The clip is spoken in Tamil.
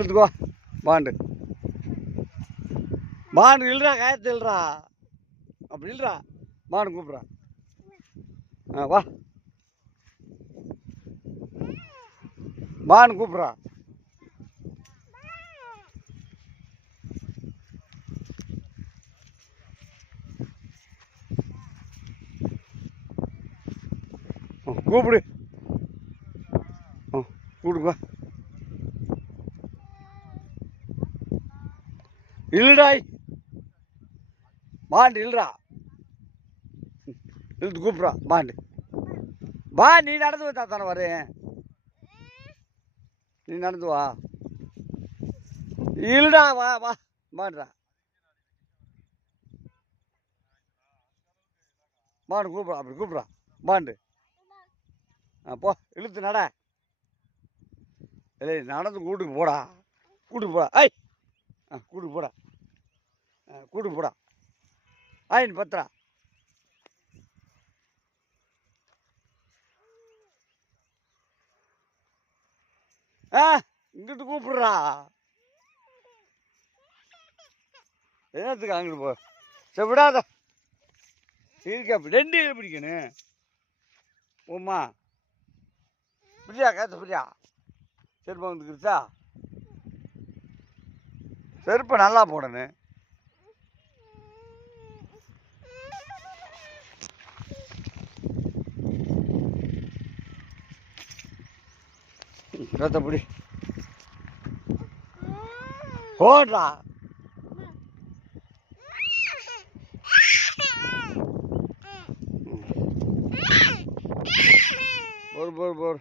இழுத்துக்கோ பாண்டு பாண்டு இல்லைடா காயத்து இல்லைடா அப்படி இல்லைடா பாண்டு கூப்பிட்றா வா பாண்டு கூப்பிட்றா கூப்பிடு கூப்பிடுப்பா இல்லடாய் பாண்டு இல்லடா இழுத்து கூப்பிட்றா பாண்டு வா நீ நடந்து வந்தா தானே வரேன் நீ நடந்து வா இல்லடா வா வா பாண்டுடா பாண்டு கூப்பிட்றா அப்படி கூப்பிட்றா பாண்டு போ இழுத்து நட இல்லை நடந்து கூட்டுக்கு போடா கூட்டுக்கு போடா ஐய் கூட்டுக்கு போடா கூட்டுக்கு போடா ஆயின் பத்திரா இங்கிட்டு கூப்பிடுறா என்னத்துக்கு அங்கிட்டு போ சரி விடாத இருக்க ரெண்டு பிடிக்கணும் ஓம்மா பிரியா கேத்த பிரியா செருப்பை வந்துக்கிடுச்சா செருப்பை நல்லா போடணும் கேத்தப்படி போடுறா போர்